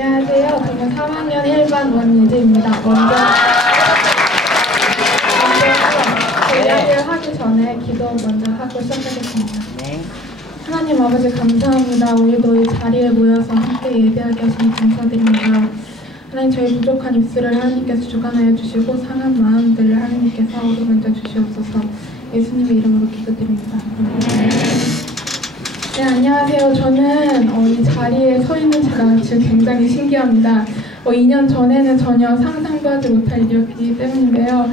안녕하세요. 저는 3학년 1반 원예지입니다. 먼저 이야기를 하기 전에 기도 먼저 하고 시작하겠습니다. 네. 하나님 아버지 감사합니다. 오늘도 이 자리에 모여서 함께 예배하게 하시니 감사드립니다. 하나님 저희 부족한 입술을 하나님께서 주관하여 주시고 상한 마음들을 하나님께서 어루만져 주시옵소서. 예수님의 이름으로 기도드립니다. 네, 안녕하세요. 저는 이 자리에 서 있는 제가 지금 굉장히 신기합니다. 2년 전에는 전혀 상상도 하지 못할 일이었기 때문인데요.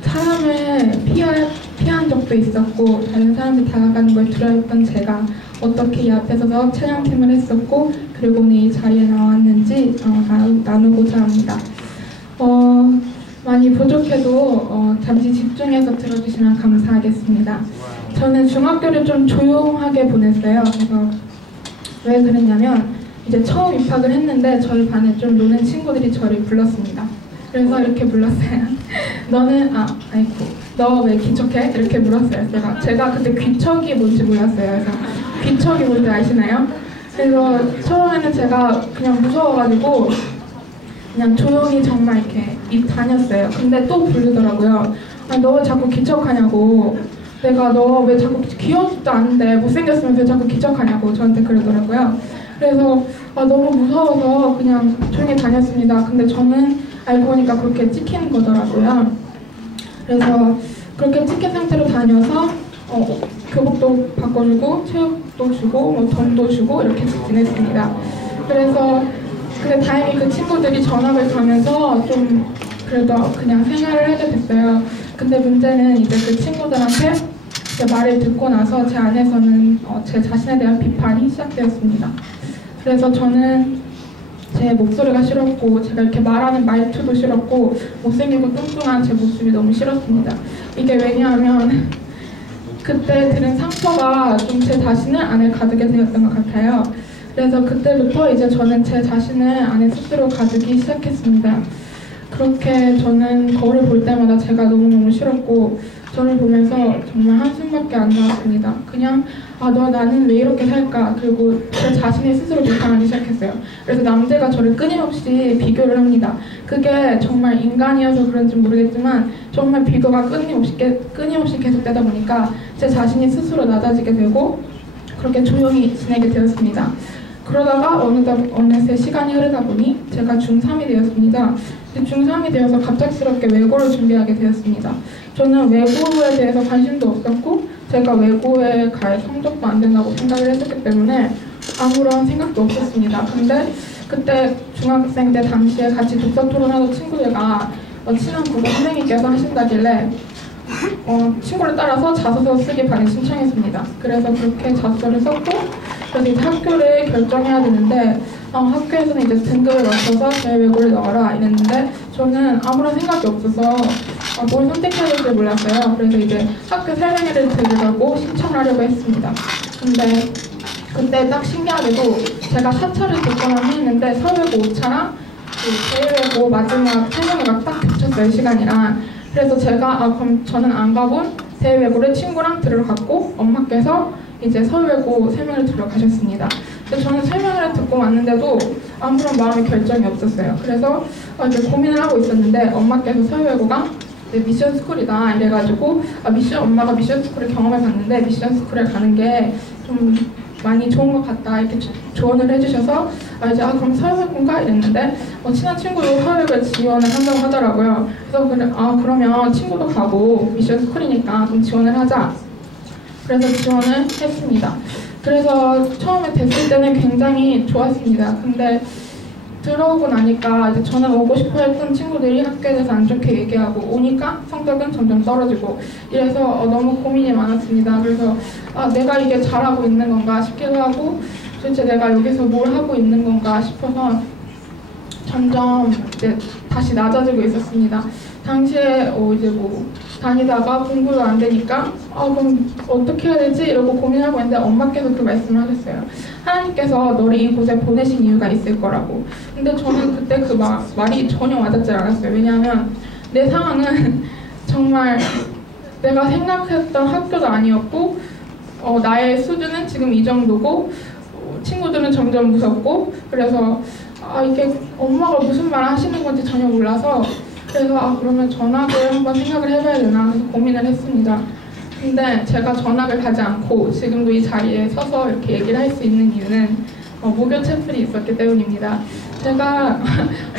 사람을 피한 적도 있었고 다른 사람들이 다가가는 걸 두려워했던 제가 어떻게 이 앞에 서서 찬양팀을 했었고 그리고 오늘 이 자리에 나왔는지 나누고자 합니다. 많이 부족해도 잠시 집중해서 들어주시면 감사하겠습니다. 저는 중학교를 좀 조용하게 보냈어요. 그래서 왜 그랬냐면 이제 처음 입학을 했는데 저희 반에 좀 노는 친구들이 저를 불렀습니다. 그래서 이렇게 불렀어요. 너는 너 왜 귀척해? 이렇게 물었어요. 제가 그때 귀척이 뭔지 몰랐어요. 그래서 귀척이 뭔지 아시나요? 그래서 처음에는 제가 그냥 무서워가지고 그냥 조용히 정말 이렇게 입 다녔어요. 근데 또 부르더라고요. 너 왜 자꾸 귀척하냐고. 내가 너 왜 자꾸 귀엽지도 않은데 못생겼으면 왜 자꾸 귀척하냐고 저한테 그러더라고요. 그래서 너무 무서워서 그냥 조용히 다녔습니다. 근데 저는 알고 보니까 그렇게 찍히는 거더라고요. 그래서 그렇게 찍힌 상태로 다녀서 교복도 바꿔주고 체육도 주고 돈도 주고 이렇게 지냈습니다. 그래서 근데 다행히 그 친구들이 전학을 가면서 좀 그래도 그냥 생활을 하게 됐어요. 근데 문제는 이제 그 친구들한테 제 말을 듣고 나서 제 안에서는 제 자신에 대한 비판이 시작되었습니다. 그래서 저는 제 목소리가 싫었고 제가 이렇게 말하는 말투도 싫었고 못생기고 뚱뚱한 제 모습이 너무 싫었습니다. 이게 왜냐하면 그때 들은 상처가 좀 제 자신을 안에 가두게 되었던 것 같아요. 그래서 그때부터 이제 저는 제 자신을 안에 스스로 가두기 시작했습니다. 그렇게 저는 거울을 볼 때마다 제가 너무너무 싫었고 저를 보면서 정말 한숨밖에 안 나왔습니다. 그냥 나는 왜 이렇게 살까? 그리고 제 자신이 스스로 비판하기 시작했어요. 그래서 남들과 저를 끊임없이 비교를 합니다. 그게 정말 인간이어서 그런지 모르겠지만 정말 비교가 끊임없이 계속되다 보니까 제 자신이 스스로 낮아지게 되고 그렇게 조용히 지내게 되었습니다. 그러다가 어느새 시간이 흐르다 보니 제가 중3이 되었습니다. 중3이 되어서 갑작스럽게 외고를 준비하게 되었습니다. 저는 외고에 대해서 관심도 없었고 제가 외고에 갈 성적도 안 된다고 생각을 했었기 때문에 아무런 생각도 없었습니다. 근데 그때 중학생 때 당시에 같이 독서 토론하던 친구들과 친한 국어 선생님께서 하신다길래 친구를 따라서 자소서 쓰기 반에 신청했습니다. 그래서 그렇게 자소서를 썼고 그래서 이제 학교를 결정해야 되는데 학교에서는 이제 등급을 맞춰서 대외고를 넣어라 이랬는데 저는 아무런 생각이 없어서 뭘 선택해야 될지 몰랐어요. 그래서 이제 학교 설명회를 들으려고 신청하려고 했습니다. 근데 그때 딱 신기하게도 제가 4차를 듣고만 했는데 서울외고 5차랑 대외고 마지막 설명회가 딱 겹쳤어요, 시간이랑. 그래서 제가 그럼 저는 안 가고 대외고를 친구랑 들으러 갔고 엄마께서 이제 서울외고 설명을 들으러 가셨습니다. 근데 저는 설명을 듣고 왔는데도 아무런 마음의 결정이 없었어요. 그래서 이렇게 고민을 하고 있었는데 엄마께서 서울외고가 미션 스쿨이다 이래가지고 엄마가 미션 스쿨을 경험해봤는데 미션 스쿨에 가는 게 좀 많이 좋은 것 같다 이렇게 조언을 해주셔서 그럼 서울외고인가 이랬는데 친한 친구도 서울외고에 지원을 한다고 하더라고요. 그래서 그러면 친구도 가고 미션 스쿨이니까 좀 지원을 하자. 그래서 지원을 했습니다. 그래서 처음에 됐을 때는 굉장히 좋았습니다. 근데 들어오고 나니까 이제 저는 오고 싶어 했던 친구들이 학교에 대해서 안 좋게 얘기하고 오니까 성적은 점점 떨어지고 이래서 너무 고민이 많았습니다. 그래서 내가 이게 잘하고 있는 건가 싶기도 하고 도대체 내가 여기서 뭘 하고 있는 건가 싶어서 점점 이제 다시 낮아지고 있었습니다. 당시에 이제 다니다가 공부도 안 되니까 그럼 어떻게 해야 되지? 이러고 고민하고 있는데 엄마께서 그 말씀을 하셨어요. 하나님께서 너를 이곳에 보내신 이유가 있을 거라고. 근데 저는 그때 그 말이 전혀 와닿지 않았어요. 왜냐하면 내 상황은 정말 내가 생각했던 학교도 아니었고 나의 수준은 지금 이 정도고 친구들은 점점 무섭고, 그래서 이게 엄마가 무슨 말 하시는 건지 전혀 몰라서, 그래서 그러면 전학을 한번 생각을 해봐야 되나 해서 고민을 했습니다. 근데 제가 전학을 가지 않고 지금도 이 자리에 서서 이렇게 얘기를 할 수 있는 이유는 무교 채플이 있었기 때문입니다. 제가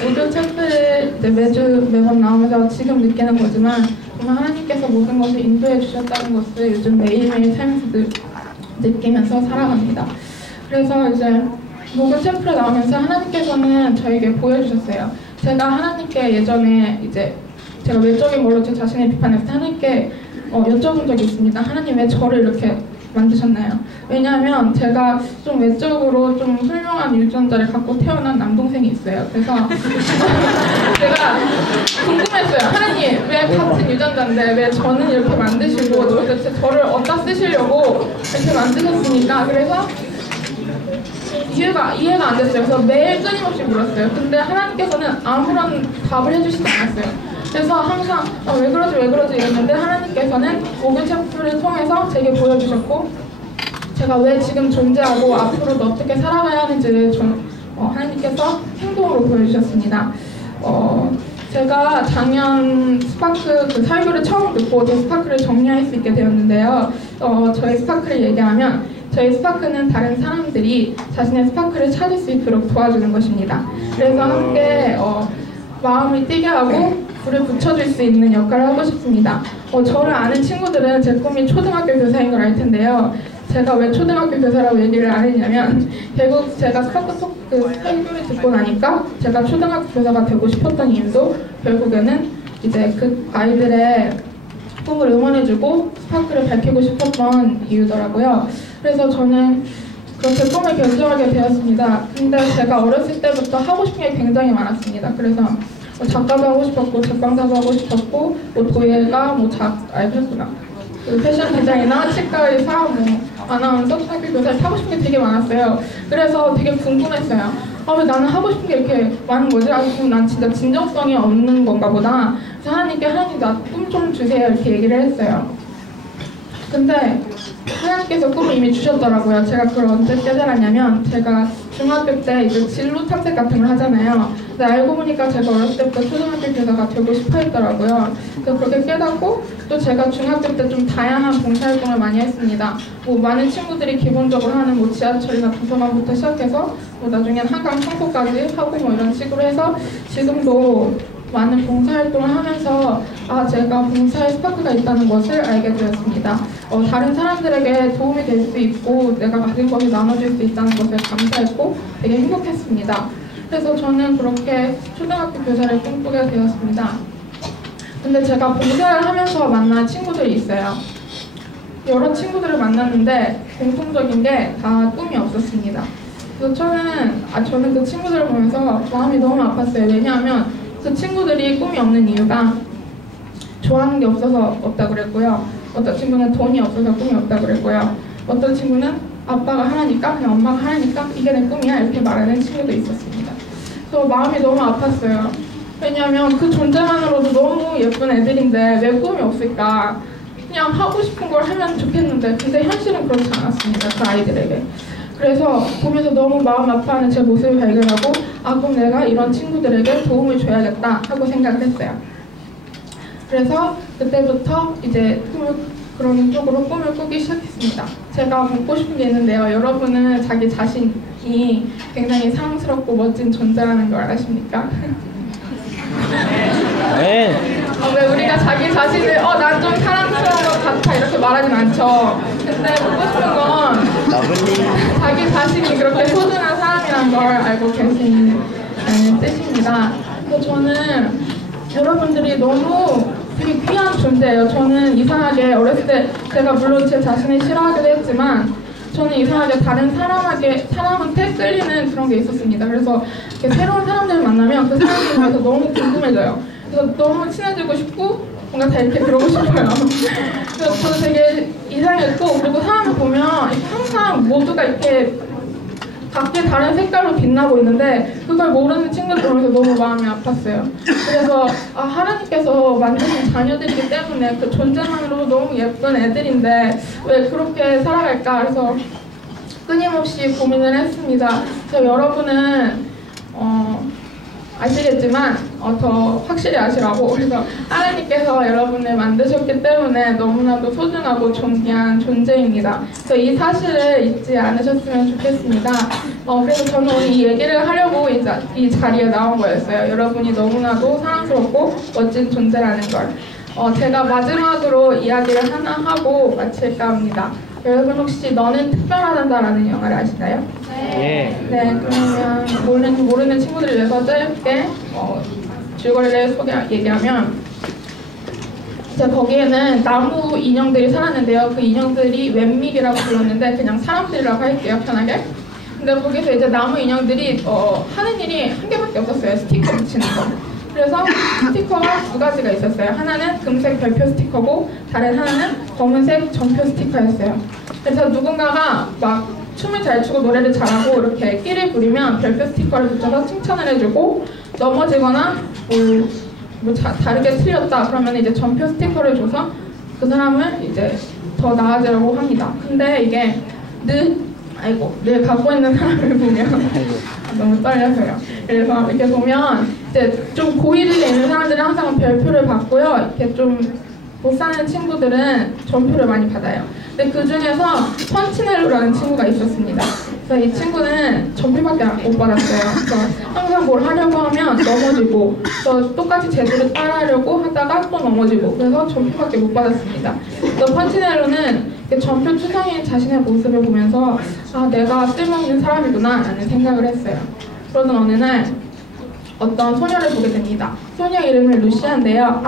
무교 채플에 매번 나오면서 지금 느끼는 거지만, 정말 하나님께서 모든 것을 인도해 주셨다는 것을 요즘 매일매일 살면서 느끼면서 살아갑니다. 그래서 이제 무교 채플에 나오면서 하나님께서는 저에게 보여주셨어요. 제가 하나님께 예전에 이제 제가 외적인 걸로 제 자신을 비판했을 때 하나님께 여쭤본 적이 있습니다. 하나님 왜 저를 이렇게 만드셨나요? 왜냐하면 제가 좀 외적으로 좀 훌륭한 유전자를 갖고 태어난 남동생이 있어요. 그래서 제가 궁금했어요. 하나님 왜 같은 유전자인데 왜 저는 이렇게 만드시고 도대체 저를 어디다 쓰시려고 이렇게 만드셨습니까? 그래서 이해가 안 됐어요. 그래서 매일 끊임없이 물었어요. 근데 하나님께서는 아무런 답을 해주시지 않았어요. 그래서 항상 왜 그러지 이랬는데, 하나님께서는 목요 채플을 통해서 제게 보여주셨고, 제가 왜 지금 존재하고 앞으로도 어떻게 살아가야 하는지를 하나님께서 행동으로 보여주셨습니다. 제가 작년 스파크 그 설교를 처음 듣고 제 스파크를 정리할 수 있게 되었는데요. 저희 스파크를 얘기하면, 저희 스파크는 다른 사람들이 자신의 스파크를 찾을 수 있도록 도와주는 것입니다. 그래서 함께 마음을 뛰게 하고 불을 붙여줄 수 있는 역할을 하고 싶습니다. 저를 아는 친구들은 제 꿈이 초등학교 교사인 걸 알 텐데요. 제가 왜 초등학교 교사라고 얘기를 안 했냐면, 결국 제가 스파크 그 설교를 듣고 나니까 제가 초등학교 교사가 되고 싶었던 이유도 결국에는 이제 그 아이들의 꿈을 응원해주고 스파크를 밝히고 싶었던 이유더라고요. 그래서 저는 그렇게 꿈을 결정하게 되었습니다. 근데 제가 어렸을 때부터 하고 싶은 게 굉장히 많았습니다. 그래서 작가도 하고 싶었고, 제빵사도 하고 싶었고, 도예가 알겠구나. 그 패션 디자이너, 치과 의사, 아나운서, 초등학교 교사 하고 싶은 게 되게 많았어요. 그래서 되게 궁금했어요. 왜 나는 하고 싶은 게 이렇게 많은 거지? 그럼 난 진짜 진정성이 없는 건가 보다. 그래서 하나님께 하나님 나 꿈 좀 주세요 이렇게 얘기를 했어요. 근데 하나님께서 꿈을 이미 주셨더라고요. 제가 그걸 언제 깨달았냐면, 제가 중학교 때 이제 진로 탐색 같은 걸 하잖아요. 근데 알고 보니까 제가 어렸을 때부터 초등학교 교사가 되고 싶어 했더라고요. 그래서 그렇게 깨닫고, 또 제가 중학교 때 좀 다양한 봉사활동을 많이 했습니다. 많은 친구들이 기본적으로 하는 지하철이나 도서관부터 시작해서 나중엔 한강 청소까지 하고 이런 식으로 해서 지금도 많은 봉사활동을 하면서 제가 봉사에 스파크가 있다는 것을 알게 되었습니다. 다른 사람들에게 도움이 될 수 있고 내가 가진 것을 나눠줄 수 있다는 것을 감사했고 되게 행복했습니다. 그래서 저는 그렇게 초등학교 교사를 꿈꾸게 되었습니다. 근데 제가 봉사를 하면서 만난 친구들이 있어요. 여러 친구들을 만났는데 공통적인 게 다 꿈이 없었습니다. 그래서 저는 그 친구들을 보면서 마음이 너무 아팠어요. 왜냐하면 그 친구들이 꿈이 없는 이유가 좋아하는 게 없어서 없다고 그랬고요. 어떤 친구는 돈이 없어서 꿈이 없다고 그랬고요. 어떤 친구는 아빠가 하나니까, 그냥 엄마가 하나니까 이게 내 꿈이야 이렇게 말하는 친구도 있었습니다. 그래서 마음이 너무 아팠어요. 왜냐하면 그 존재만으로도 너무 예쁜 애들인데 왜 꿈이 없을까? 그냥 하고 싶은 걸 하면 좋겠는데, 근데 현실은 그렇지 않았습니다. 그 아이들에게. 그래서 보면서 너무 마음 아파하는 제 모습을 발견하고 그럼 내가 이런 친구들에게 도움을 줘야겠다 하고 생각을 했어요. 그래서 그때부터 이제 그런 쪽으로 꿈을 꾸기 시작했습니다. 제가 묻고 싶은 게 있는데요. 여러분은 자기 자신이 굉장히 사랑스럽고 멋진 존재라는 걸 아십니까? 네. 왜 우리가 자기 자신을 난 좀 사랑스러운 것 같아 이렇게 말하진 않죠. 근데 묻고 싶은 건 자기 자신이 그렇게 소중한 사람이란 걸 알고 계시는 뜻입니다. 그래서 저는 여러분들이 너무 되게 귀한 존재예요. 저는 이상하게 어렸을 때 제가 물론 제 자신을 싫어하기도 했지만 저는 이상하게 다른 사람한테 끌리는 그런 게 있었습니다. 그래서 이렇게 새로운 사람들을 만나면 그 사람들에 대해서 너무 궁금해져요. 그래서 너무 친해지고 싶고 뭔가 다 이렇게 그러고 싶어요. 그래서 저는 되게 이상했고, 그리고 사람을 보면 항상 모두가 이렇게 각기 다른 색깔로 빛나고 있는데 그걸 모르는 친구들 보면서 너무 마음이 아팠어요. 그래서 하나님께서 만드신 자녀들이기 때문에 그 존재만으로도 너무 예쁜 애들인데 왜 그렇게 살아갈까. 그래서 끊임없이 고민을 했습니다. 그래서 여러분은 아시겠지만 더 확실히 아시라고, 그래서 하나님께서 여러분을 만드셨기 때문에 너무나도 소중하고 존귀한 존재입니다. 그래서 이 사실을 잊지 않으셨으면 좋겠습니다. 그래서 저는 오늘 이 얘기를 하려고 이 자리에 나온 거였어요. 여러분이 너무나도 사랑스럽고 멋진 존재라는 걸. 제가 마지막으로 이야기를 하나 하고 마칠까 합니다. 여러분 혹시 너는 특별하단다라는 영화를 아시나요? 네. 그러면 모르는 친구들을 위해서 짧게 줄거리를 얘기하면, 이제 거기에는 나무 인형들이 살았는데요. 그 인형들이 웬믹이라고 불렀는데 그냥 사람들이라고 할게요, 편하게. 근데 거기서 이제 나무 인형들이 하는 일이 한 개밖에 없었어요. 스티커 붙이는 거. 그래서 스티커가 두 가지가 있었어요. 하나는 금색 별표 스티커고 다른 하나는 검은색 전표 스티커였어요. 그래서 누군가가 막 춤을 잘 추고 노래를 잘하고 이렇게 끼를 부리면 별표 스티커를 붙여서 칭찬을 해주고, 넘어지거나 다르게 틀렸다 그러면 이제 전표 스티커를 줘서 그 사람을 이제 더 나아지라고 합니다. 근데 이게 늘 갖고 있는 사람을 보면 너무 떨려서요. 그래서 이렇게 보면 이제 좀 고위직에 있는 사람들은 항상 별표를 받고요. 이렇게 좀 못 사는 친구들은 전표를 많이 받아요. 근데 그 중에서 펀치넬로라는 친구가 있었습니다. 그래서 이 친구는 전표밖에 못 받았어요. 그래서 항상 뭘 하려고 하면 넘어지고, 또 똑같이 제도를 따라하려고 하다가 또 넘어지고, 그래서 전표밖에 못 받았습니다. 그래서 펀치넬로는 전표 투성이인 자신의 모습을 보면서 내가 쓸모없는 사람이구나 라는 생각을 했어요. 그러던 어느 날 어떤 소녀를 보게 됩니다. 소녀 이름은 루시아인데요.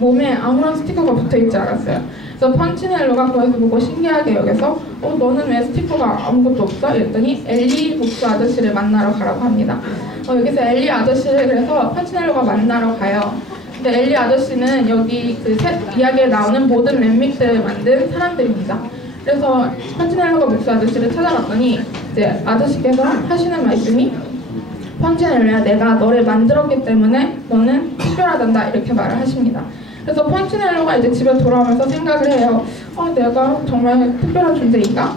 몸에 아무런 스티커가 붙어있지 않았어요. 그래서 펀치넬로가 거기서 보고 신기하게 여겨서 너는 왜 스티커가 아무것도 없어? 이랬더니 엘리 목수 아저씨를 만나러 가라고 합니다. 여기서 엘리 아저씨를 그래서 펀치넬로가 만나러 가요. 근데 엘리 아저씨는 여기 이야기에 나오는 모든 랩믹들을 만든 사람들입니다. 그래서 펀치넬로가 목수 아저씨를 찾아갔더니 이제 아저씨께서 하시는 말씀이, 펀치넬로야, 내가 너를 만들었기 때문에 너는 특별하단다, 이렇게 말을 하십니다. 그래서 펀치넬로가 이제 집에 돌아오면서 생각을 해요. 내가 정말 특별한 존재인가?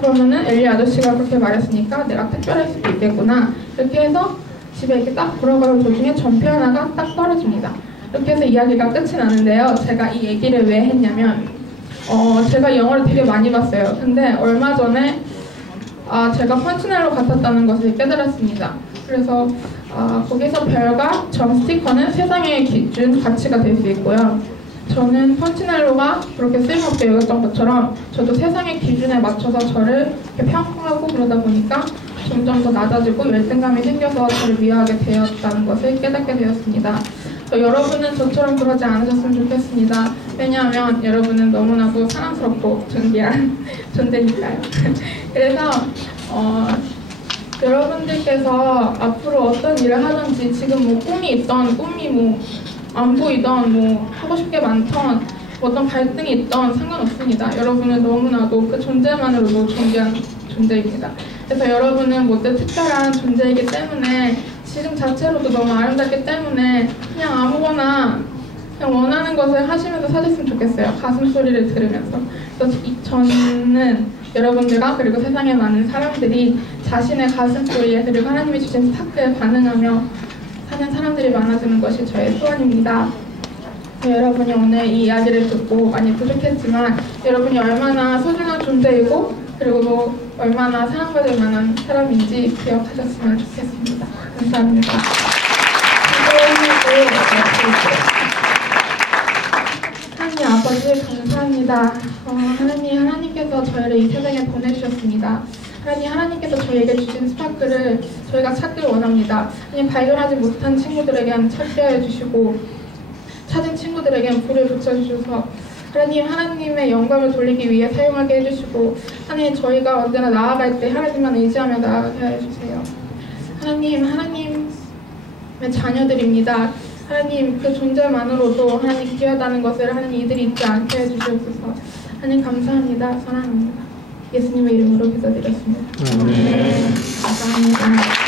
그러면은 엘리 아저씨가 그렇게 말했으니까 내가 특별할 수도 있겠구나. 이렇게 해서 집에 이렇게 딱 돌아가는 도중에 전표 하나가 딱 떨어집니다. 이렇게 해서 이야기가 끝이 나는데요. 제가 이 얘기를 왜 했냐면, 제가 영어를 되게 많이 봤어요. 근데 얼마 전에 제가 펀치넬로 같았다는 것을 깨달았습니다. 그래서 거기서 별과 점 스티커는 세상의 기준, 가치가 될 수 있고요. 저는 펀치넬로가 그렇게 쓸모없게 여겼던 것처럼 저도 세상의 기준에 맞춰서 저를 이렇게 평가하고 그러다 보니까 점점 더 낮아지고 열등감이 생겨서 저를 미워하게 되었다는 것을 깨닫게 되었습니다. 여러분은 저처럼 그러지 않으셨으면 좋겠습니다. 왜냐하면 여러분은 너무나도 사랑스럽고 존귀한 존재니까요. 그래서 여러분들께서 앞으로 어떤 일을 하든지, 지금 꿈이 있던 꿈이 안 보이던 하고 싶게 많던 어떤 갈등이 있던 상관없습니다. 여러분은 너무나도 그 존재만으로도 존귀한 존재입니다. 그래서 여러분은 모두 특별한 존재이기 때문에, 지금 자체로도 너무 아름답기 때문에 그냥 아무거나 그냥 원하는 것을 하시면서 사셨으면 좋겠어요. 가슴 소리를 들으면서. 그래서 저는 여러분들과 그리고 세상에 많은 사람들이 자신의 가슴 소리에, 그리고 하나님이 주신 스타트에 반응하며 사는 사람들이 많아지는 것이 저의 소원입니다. 여러분이 오늘 이 이야기를 듣고 많이 부족했지만 여러분이 얼마나 소중한 존재이고 그리고 얼마나 사랑받을 만한 사람인지 기억하셨으면 좋겠습니다. 감사합니다. 하나님 아버지 감사합니다. 하나님께서 저희를 이 세상에 보내주셨습니다. 하나님께서 저희에게 주신 스파크를 저희가 찾길 원합니다. 발견하지 못한 친구들에게는 찾게 해주시고 찾은 친구들에게는 불을 붙여주셔서 하나님의 영광을 돌리기 위해 사용하게 해주시고, 하나님 저희가 언제나 나아갈 때 하나님만 의지하며 나아가게 해주세요. 하나님의 자녀들입니다. 하나님 그 존재만으로도 하나님 귀하다는 것을 하나님 이들이 잊지 않게 해주시옵소서. 하나님 감사합니다. 사랑합니다. 예수님의 이름으로 기도드렸습니다. 감사합니다.